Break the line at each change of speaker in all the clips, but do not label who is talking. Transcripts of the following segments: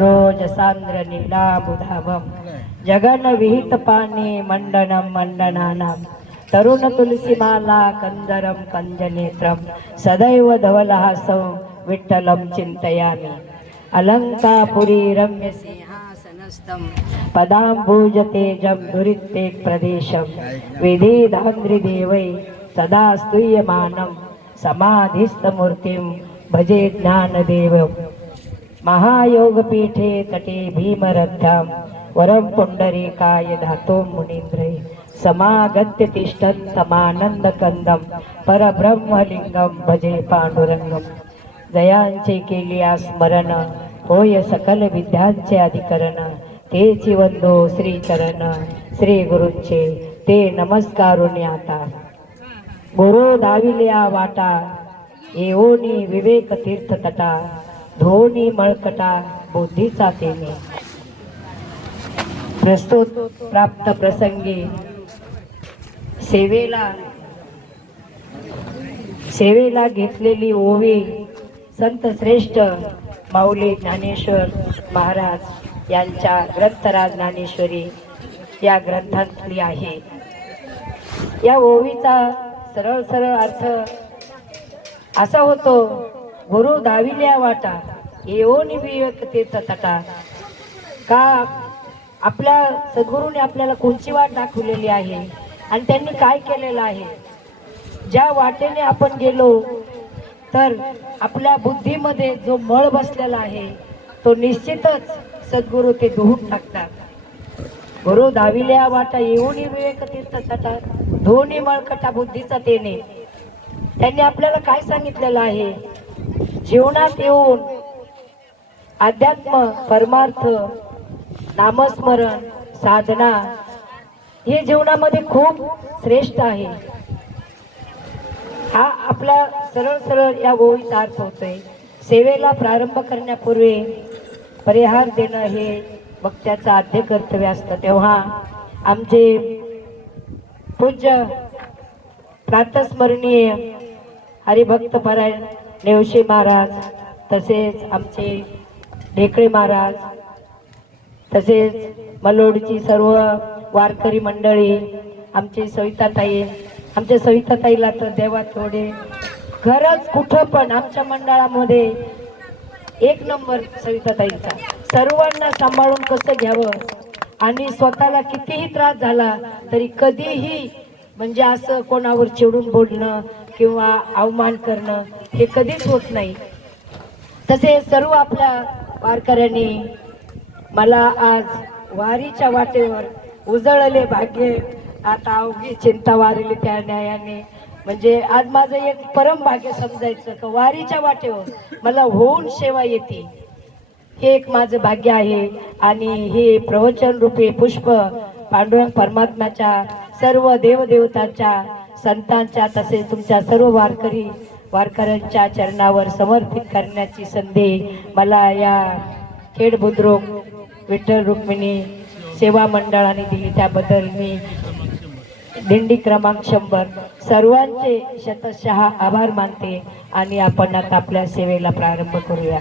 रोजसान्द्रनीलामुं जगन्विहितपाणि मण्डनं मण्डनानां तरुणतुलसीमाला कन्दरं कञ्जनेत्रं सदैव धवलहासौ विठ्ठलं चिन्तयामि। अलङ्कापुरी रम्यसिंहासनस्थं पदाम्बुजतेजं दुरित्ते प्रदेशं विधिधान्द्रिदेवैः सदा स्तूयमानं समाधिस्थमूर्तिं भजे ज्ञानदेवम्। महायोगपीठे तटे भीमरथ्यां वरं पुण्डरीकाय धातो मुनीन्द्रे समागत्य तिष्ठन्तमानन्दकन्दं परब्रह्मलिङ्गं भजे पांडुरंगम जयांचे केली स्मरण होय सकल विद्यांचे अधिकरण ते चिवंदो श्री चरण श्री गुरूंचे ते नमस्कारुनी आता गुरु दाविल्या वाटा येऊनी विवेक तीर्थ तटा धोनी मळकटा बुद्धीचा तेने. प्रस्तुत प्राप्त प्रसंगी सेवेला सेवेला घेतलेली ओवी संत श्रेष्ठ माऊली ज्ञानेश्वर महाराज यांच्या ग्रंथराज ज्ञानेश्वरी या ग्रंथातली आहे. या ओवीचा सरळ सरळ अर्थ असा होतो गुरु दाविल्या वाटा येऊन विवेक तीर्थ तटा. का आपल्या सद्गुरूने आपल्याला कोणची वाट दाखवलेली आहे? आणि त्यांनी काय केलेलं आहे? ज्या वाटेने आपण गेलो तर आपल्या बुद्धीमध्ये जो मळ बसलेला आहे तो निश्चितच सद्गुरू ते धुवून टाकतात. गुरु दाविल्या वाटा येऊन विवेक तीर्थ तटा धोनी मळकटा बुद्धीचा तेने. त्यांनी आपल्याला काय सांगितलेलं आहे? जीवनात येऊन अध्यात्म परमार्थ नामस्मरण साधना हे जीवनामध्ये खूप श्रेष्ठ आहे. हा आपला सरळ सरळ या गोळीचा अर्थ होतोय. सेवेला प्रारंभ करण्यापूर्वी परिहार देणं हे वक्त्याचं आद्य कर्तव्य असतं. तेव्हा आमचे पूज्य प्रातस्मरणीय हरिभक्त परायण नेवशी महाराज तसेच आमचे ढेकळे महाराज तसेच मलोडची सर्व वारकरी मंडळी आमचे सविताताई आमच्या सविताताईला तर देवा थोडे खरंच कुठं पण आमच्या मंडळामध्ये एक नंबर सविताताईचा. सर्वांना सांभाळून कसं घ्यावं? आणि स्वतःला कितीही त्रास झाला तरी कधीही म्हणजे असं कोणावर चिडून बोलणं किंवा अवमान करणं हे कधीच होत नाही. तसे सर्व आपल्या वारकऱ्यांनी मला आज वारीच्या वाटेवर उजळले भाग्य आता अवघी चिंता वारली त्या न्यायाने. म्हणजे आज माझं एक परम भाग्य समजायचं का वारीच्या वाटेवर मला होऊन सेवा येते. हे एक माझं भाग्य आहे. आणि हे प्रवचन रूपे पुष्प पांडुरंग परमात्म्याच्या सर्व देवदेवतांच्या संतांच्या तसेच तुमच्या सर्व वारकरी वारकऱ्यांच्या चरणावर समर्पित करण्याची संधी मला या खेड बुद्रुक विठ्ठल रुक्मिणी सेवा मंडळाने दिली. त्याबद्दल मी दिंडी क्रमांक शंभर सर्वांचे शतशः आभार मानते आणि आपण आता आपल्या सेवेला प्रारंभ करूया.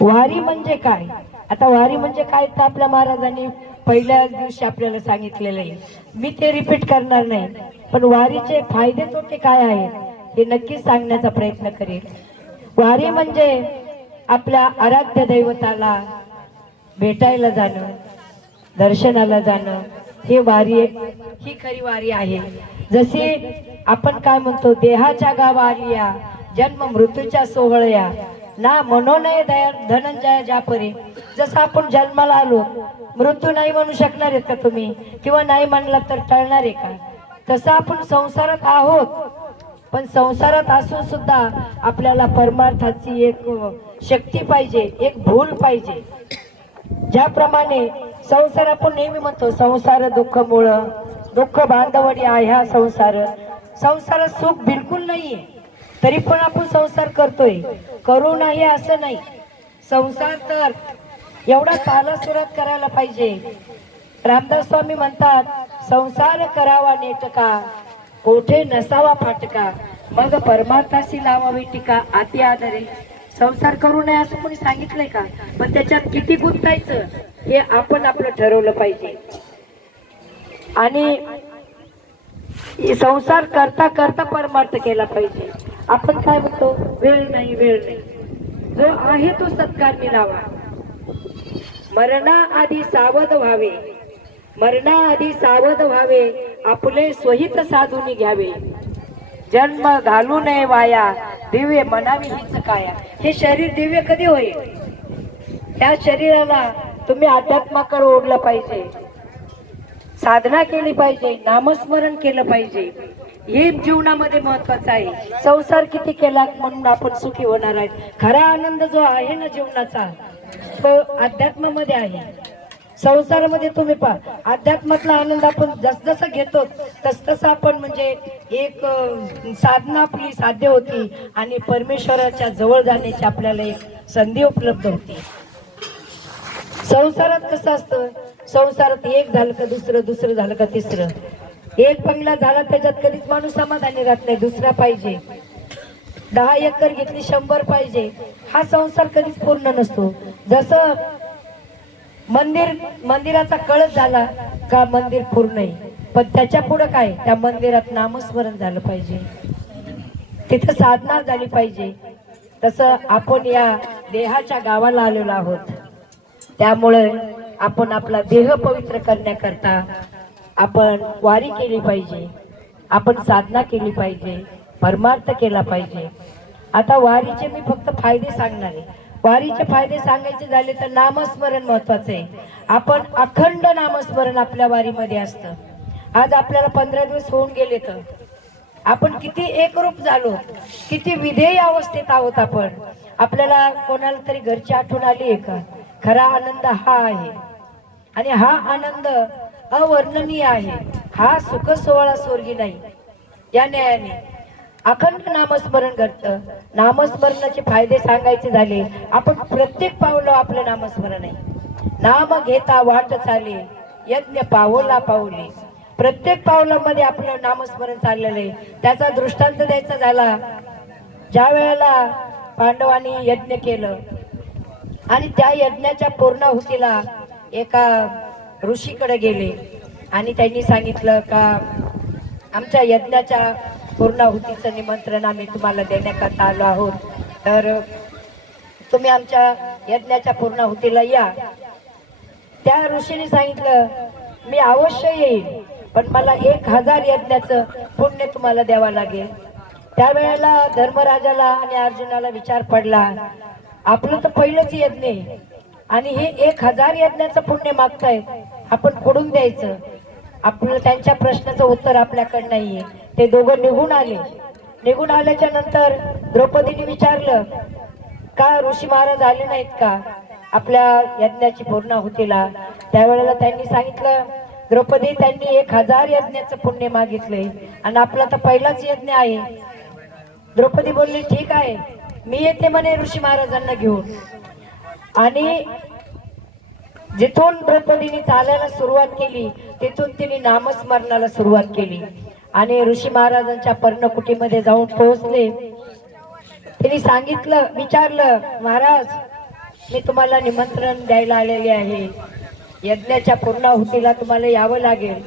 वारी म्हणजे काय? आता वारी म्हणजे काय? तर आपल्या महाराजांनी पहिल्याच दिवशी आपल्याला सांगितलेलं आहे. मी ते रिपीट करणार नाही पण वारीचे फायदे तोटे काय आहेत हे नक्कीच सांगण्याचा प्रयत्न करेल वारी म्हणजे आपल्या आराध्य दैवताला भेटायला जाणं दर्शनाला जाणं हे वारी ही खरी वारी आहे. जसे आपण काय म्हणतो देहाच्या गावा आलिया जन्म मृत्यूच्या सोहळ्या ना मनोनय दया धनंजय जापरी जसं आपण जन्माला आलो मृत्यू नाही म्हणू शकणार आहेत का तुम्ही? किंवा नाही म्हणला तर टळणार आहे का? तसं आपण संसारात आहोत. पण संसारात असून सुद्धा आपल्याला परमार्थाची एक शक्ती पाहिजे एक भूल पाहिजे. ज्याप्रमाणे संसार आपण नेहमी म्हणतो संसार दुःख मुळ दुःख बांधवडी आहे हा संसार. संसारात सुख बिलकुल नाहीये. तरी पण आपण संसार करतोय. करू नाही असं नाही. संसार तर एवढा ताला सुरात करायला पाहिजे. रामदास स्वामी म्हणतात संसार करावा नेटका कोठे नसावा फाटका. मग परमार्थाशी लावावी टीका अति आदरे. संसार करू नये असं कोणी सांगितलंय का? पण त्याच्यात किती गुंतायचं हे आपण आपलं ठरवलं पाहिजे. आणि संसार करता करता परमार्थ केला पाहिजे. आपण काय म्हणतो? वेळ नाही वेळ नाही. जो आहे तो सत्कार मिळावा मरणाआधी सावध व्हावे. मरणाआधी सावध व्हावे. आपले स्वहित साधून घ्यावे. जन्म घालू नये वाया. दिव्य मनावी हीच काया. हे शरीर दिव्य कधी होईल? त्या शरीराला तुम्ही अध्यात्माकडे ओढलं पाहिजे. साधना केली पाहिजे. नामस्मरण केलं पाहिजे. हे जीवनामध्ये महत्वाचं आहे. संसार किती केला म्हणून आपण सुखी होणार आहे खरा आनंद जो आहे ना जीवनाचा तो अध्यात्मामध्ये आहे. संसारामध्ये तुम्ही पहा अध्यात्मातला आनंद आपण जसजसं घेतो तस तसं आपण म्हणजे एक साधना आपली साध्य होती आणि परमेश्वराच्या जवळ जाण्याची आपल्याला एक संधी उपलब्ध होती. संसारात कसं असतं? संसारात एक झालं का दुसरं दुसरं झालं का तिसरं? एक बंगला झाला त्याच्यात कधीच माणूस समाधानी राहत नाही दुसरा पाहिजे. दहा एकर घेतली शंभर पाहिजे. हा संसार कधीच पूर्ण नसतो. जसं मंदिर मंदिराचा कळस झाला का मंदिर पूर्ण आहे. पण त्याच्या पुढं काय? त्या मंदिरात नामस्मरण झालं पाहिजे. तिथं साधना झाली पाहिजे. तसं आपण या देहाच्या गावाला आलेलो आहोत. त्यामुळे आपण आपला देह पवित्र करण्याकरता आपण वारी केली पाहिजे. आपण साधना केली पाहिजे. परमार्थ केला पाहिजे. आता वारीचे मी फक्त फायदे सांगणार आहे. वारीचे फायदे सांगायचे झाले तर नामस्मरण महत्वाचं आहे. आपण अखंड नामस्मरण आपल्या वारीमध्ये असतं. आज आपल्याला पंधरा दिवस होऊन गेले तर. आपण किती एकरूप झालो. किती विधेय अवस्थेत आहोत आपण. आपल्याला कोणाला तरी घरची आठवण आली आहे का? खरा आनंद हा आहे. आणि हा आनंद अवर्णनीय आहे. हा सुख सोहळा स्वर्गी नाही. या न्यायाने अखंड नामस्मरण करतं नामस्मरणाचे फायदे सांगायचे झाले आपण प्रत्येक पावलं आपलं नामस्मरण आहे. नाम घेता वाट चाले यज्ञ पावला पावले. प्रत्येक पावलामध्ये आपलं नामस्मरण चाललेलं आहे. त्याचा दृष्टांत द्यायचा झाला. ज्या वेळेला पांडवांनी यज्ञ केलं आणि त्या यज्ञाच्या पूर्णाहुतीला एका ऋषीकडे गेले. आणि त्यांनी सांगितलं का आमच्या यज्ञाच्या पूर्णाहुतीचं निमंत्रण आम्ही तुम्हाला देण्याकरता आलो आहोत. तर तुम्ही आमच्या यज्ञाच्या पूर्णाहुतीला या. त्या ऋषीने सांगितलं मी अवश्य येईल पण मला एक हजार यज्ञाचं पुण्य तुम्हाला द्यावं लागेल. त्यावेळेला धर्मराजाला आणि अर्जुनाला विचार पडला आपलं तर पहिलंच यज्ञ आणि हे एक हजार यज्ञाचं पुण्य मागताय. आपण फोडून द्यायचं. आपलं त्यांच्या प्रश्नाचं उत्तर आपल्याकडे नाहीये. ते दोघं निघून आले. निघून आल्याच्यानंतर द्रौपदीने विचारलं का ऋषी महाराज आले नाहीत का? आपल्या यज्ञाची पूर्णाहुतीला त्यावेळेला त्यांनी सांगितलं द्रौपदी त्यांनी एक हजार यज्ञाचं पुण्य मागितलंय. आणि आपला तर पहिलाच यज्ञ आहे. द्रौपदी बोलली ठीक आहे. मी येते म्हणे ऋषी महाराजांना घेऊन. आणि जिथून द्रौपदीने चालायला सुरुवात केली तिथून तिने नामस्मरणाला सुरुवात केली. आणि ऋषी महाराजांच्या पर्णकुटीमध्ये जाऊन पोहोचले. तिने सांगितलं विचारलं महाराज मी तुम्हाला निमंत्रण द्यायला आलेले आहे. यज्ञाच्या पूर्णाहुतीला तुम्हाला यावं लागेल.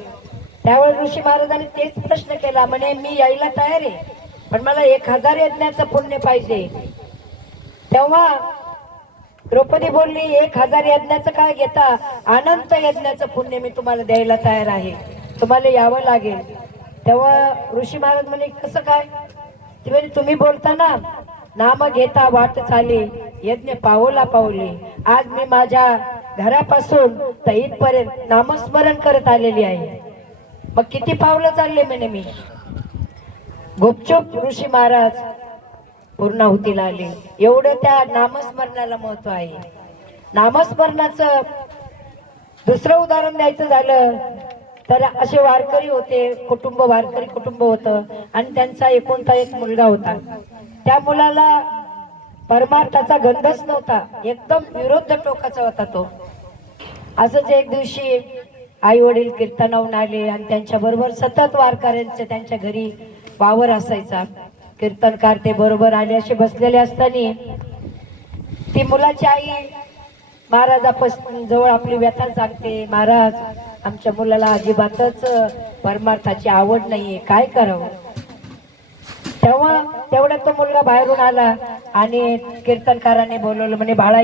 त्यावेळेस ऋषी महाराजांनी तेच प्रश्न केला म्हणे मी यायला तयार आहे पण मला एक हजार यज्ञाचं पुण्य पाहिजे. तेव्हा द्रौपदी बोलली एक हजार यज्ञाचं काय घेता? अनंत यज्ञाचं पुण्य मी तुम्हाला द्यायला तयार आहे. तुम्हाला यावं लागेल. तेव्हा ऋषी महाराज म्हणे कसं काय? ती म्हणे तुम्ही बोलताना नाम घेता वाट चाली यज्ञ पावला पावली. आज मी माझ्या घरापासून तर इथपर्यंत नामस्मरण करत आलेली आहे. मग किती पावलं चालले म्हणे मी? गुपचूप ऋषी महाराज पूर्णाहुतीला आले. एवढं त्या नामस्मरणाला महत्त्व आहे. नामस्मरणाचं दुसरं उदाहरण द्यायचं झालं तर असे वारकरी होते कुटुंब वारकरी कुटुंब होतं आणि त्यांचा एकोणता एक मुलगा होता. त्या मुलाला परमार्थाचा गंधच नव्हता एकदम विरुद्ध टोकाचा होता तो. असंच एक दिवशी आई वडील कीर्तनावून आले आणि त्यांच्या बरोबर सतत वारकऱ्यांचे त्यांच्या घरी वावर असायचा. कीर्तनकार ते बरोबर आले असे बसलेले असताना ती मुलाची आई महाराजापासून जवळ आपली व्यथा सांगते महाराज आमच्या मुलाला अजिबातच परमार्थाची आवड नाहीये काय करावं? तेव्हा तेवढ्यात तो मुलगा बाहेरून आला आणि कीर्तनकाराने बोलवलं म्हणे बाळा